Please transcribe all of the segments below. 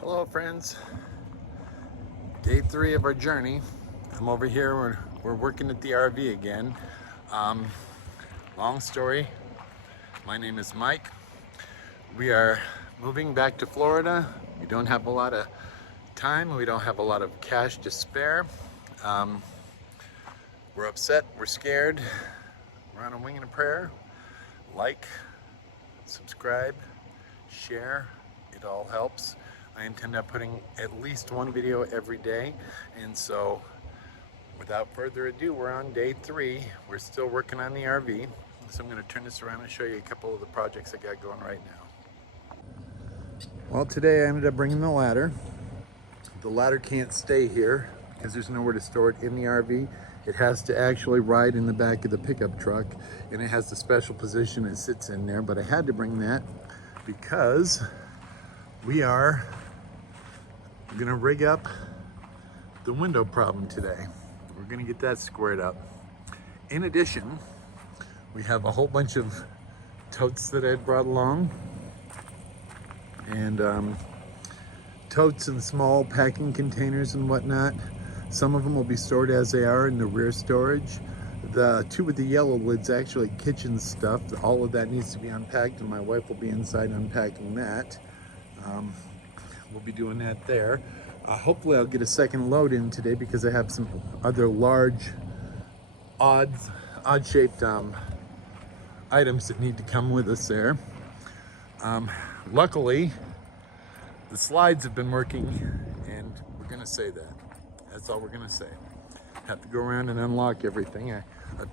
Hello friends, day 3 of our journey. I'm over here, we're working at the RV again. Um, Long story, my name is Mike. We are moving back to Florida. We don't have a lot of time, we don't have a lot of cash to spare. Um, we're upset, we're scared, we're on a wing and a prayer. Like, subscribe, share, it all helps. I intend on putting at least one video every day, and so without further ado, we're on day 3. We're still working on the RV, so I'm going to turn this around and show you a couple of the projects I got going right now. Well, today I ended up bringing the ladder. The ladder can't stay here because there's nowhere to store it in the RV. It has to actually ride in the back of the pickup truck, and it has the special position it sits in there, but I had to bring that because we are gonna rig up the window problem today. We're gonna get that squared up. In addition, we have a whole bunch of totes that I brought along, and totes and small packing containers and whatnot. Some of them will be stored as they are in the rear storage. The two with the yellow lids, actually kitchen stuff, all of that needs to be unpacked, and my wife will be inside unpacking that. We'll be doing that there. Hopefully I'll get a second load in today because I have some other large, odd-shaped items that need to come with us there. Luckily, the slides have been working, and we're gonna say that. That's all we're gonna say. Have to go around and unlock everything. I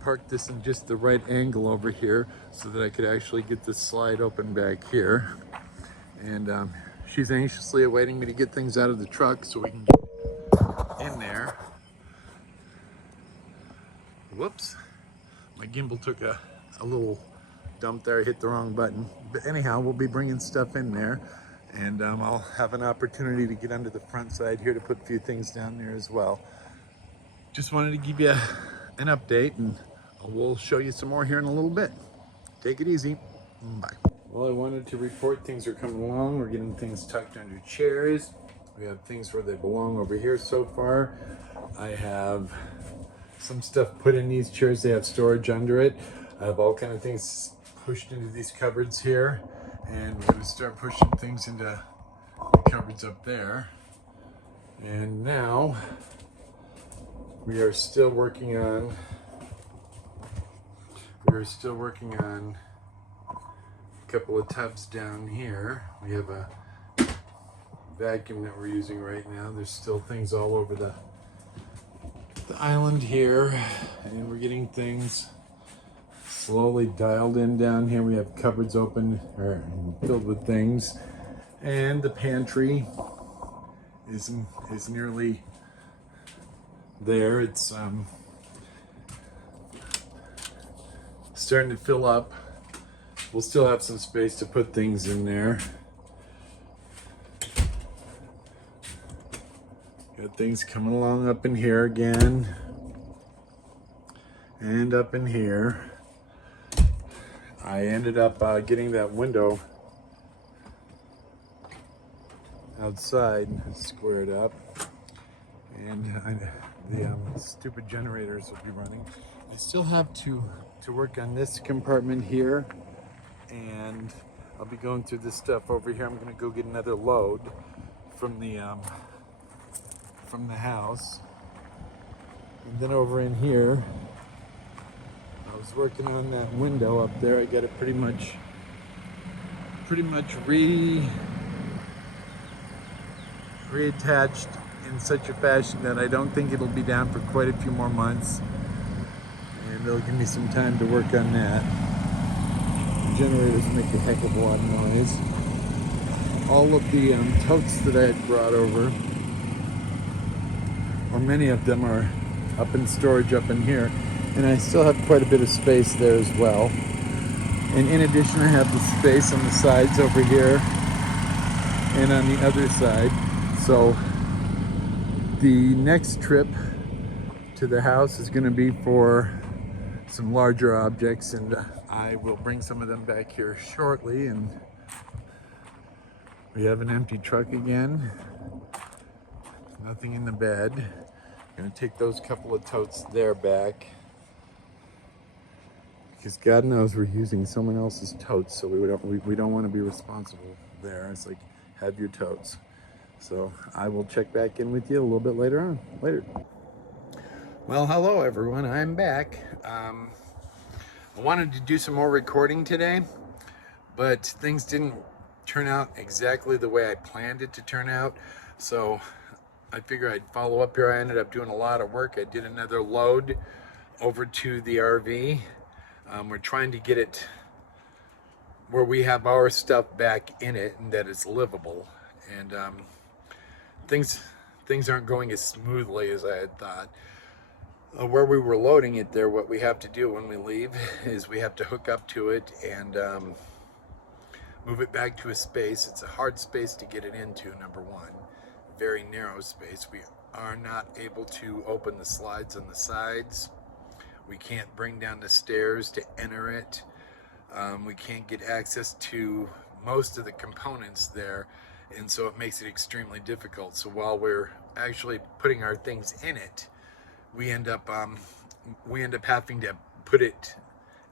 parked this in just the right angle over here so that I could actually get this slide open back here. And she's anxiously awaiting me to get things out of the truck so we can get in there. Whoops, my gimbal took a little dump there. I hit the wrong button. But anyhow, we'll be bringing stuff in there, and I'll have an opportunity to get under the front side here to put a few things down there as well. Just wanted to give you an update, and we'll show you some more here in a little bit. Take it easy. Bye. Well, I wanted to report things are coming along. We're getting things tucked under chairs. We have things where they belong over here so far. I have some stuff put in these chairs. They have storage under it. I have all kind of things pushed into these cupboards here, and we're going to start pushing things into the cupboards up there. And now we are still working on a couple of tubs down here. We have a vacuum that we're using right now. There's still things all over the island here, and we're getting things slowly dialed in down here. We have cupboards open or filled with things, and the pantry is nearly there. It's starting to fill up. We'll still have some space to put things in there. Got things coming along up in here again, and up in here. I ended up getting that window outside squared up, and the stupid generators will be running. I still have to work on this compartment here, and I'll be going through this stuff over here. I'm going to go get another load from the house, and then over in here, I was working on that window up there. I got it pretty much reattached in such a fashion that I don't think it'll be down for quite a few more months, and it'll give me some time to work on that. The generators make a heck of a lot of noise. All of the totes that I had brought over, or many of them, are up in storage up in here, and I still have quite a bit of space there as well. And in addition, I have the space on the sides over here and on the other side. So the next trip to the house is going to be for some larger objects, and I will bring some of them back here shortly, and We have an empty truck again. Nothing in the bed. Gonna take those couple of totes there back, because God knows we're using someone else's totes, so we don't want to be responsible there. It's like, have your totes. So I will check back in with you a little bit later on. Later. Well, hello everyone. I'm back. I wanted to do some more recording today, but things didn't turn out exactly the way I planned it to turn out. So I figured I'd follow up here. I ended up doing a lot of work. I did another load over to the RV. We're trying to get it where we have our stuff back in it and that it's livable. And things aren't going as smoothly as I had thought. Where we were loading it there, what we have to do when we leave is we have to hook up to it and move it back to a space. It's a hard space to get it into, number one. Very narrow space. We are not able to open the slides on the sides. We can't bring down the stairs to enter it. We can't get access to most of the components there, and so it makes it extremely difficult. So while we're actually putting our things in it, we end up having to put it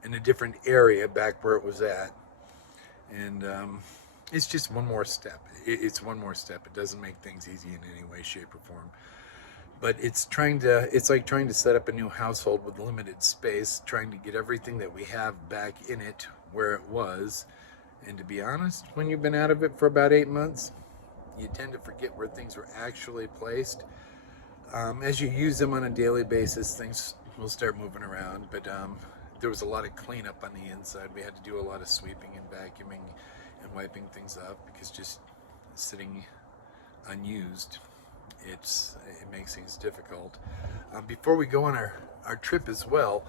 in a different area back where it was at. And it's just one more step. It's one more step. It doesn't make things easy in any way, shape, or form. But it's like trying to set up a new household with limited space, trying to get everything that we have back in it where it was. And to be honest, when you've been out of it for about 8 months, you tend to forget where things were actually placed. As you use them on a daily basis, things will start moving around. But there was a lot of cleanup on the inside. We had to do a lot of sweeping and vacuuming and wiping things up, because just sitting unused, it makes things difficult. Before we go on our trip as well,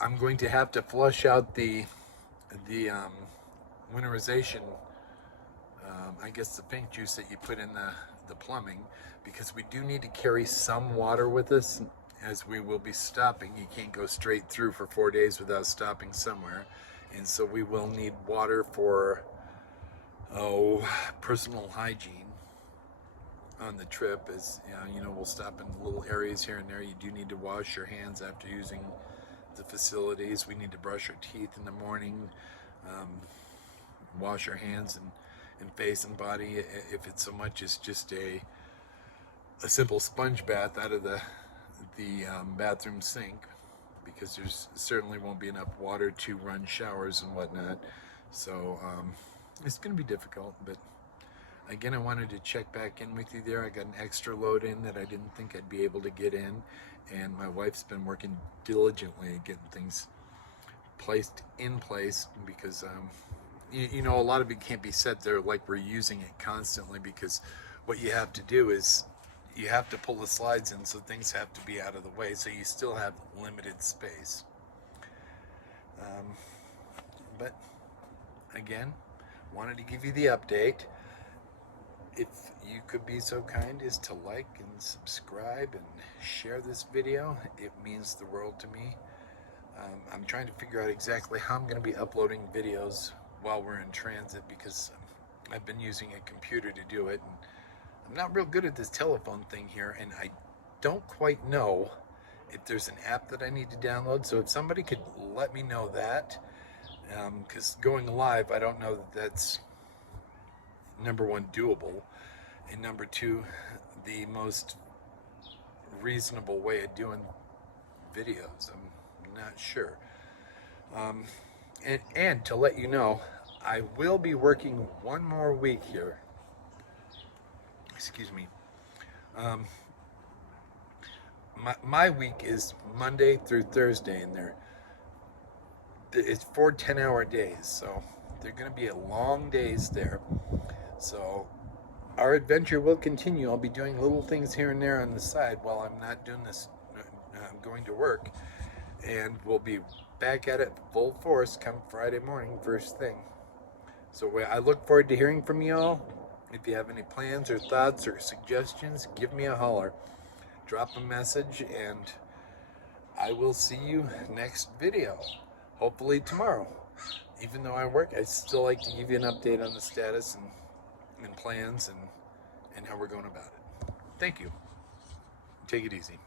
I'm going to have to flush out the winterization, I guess the pink juice that you put in the plumbing, because we do need to carry some water with us as we will be stopping. You can't go straight through for 4 days without stopping somewhere, and so we will need water for personal hygiene on the trip. As you know, we'll stop in little areas here and there. You do need to wash your hands after using the facilities. We need to brush our teeth in the morning, wash our hands and face and body, if it's so much as just a simple sponge bath out of the bathroom sink, because there's certainly won't be enough water to run showers and whatnot. So it's going to be difficult, but again, I wanted to check back in with you there. I got an extra load in that I didn't think I'd be able to get in, and my wife's been working diligently at getting things placed in place, because you know, a lot of it can't be set there like we're using it constantly, because what you have to do is you have to pull the slides in, so things have to be out of the way, so you still have limited space. But again, wanted to give you the update. If you could be so kind as to like and subscribe and share this video, it means the world to me. I'm trying to figure out exactly how I'm going to be uploading videos while we're in transit, because I've been using a computer to do it, and I'm not real good at this telephone thing here, and I don't quite know if there's an app that I need to download. So if somebody could let me know that, because going live, I don't know that that's, number one, doable, and number two, the most reasonable way of doing videos. I'm not sure. And to let you know, I will be working one more week here. Excuse me. My week is Monday through Thursday, and it's 4 10-hour days, so they're going to be long days there. So our adventure will continue. I'll be doing little things here and there on the side while I'm not doing this. I'm going to work, and we'll be back at it full force come Friday morning, first thing. So I look forward to hearing from you all. If you have any plans or thoughts or suggestions, give me a holler. Drop a message, and I will see you next video. Hopefully tomorrow. Even though I work, I still like to give you an update on the status and plans and how we're going about it. Thank you. Take it easy.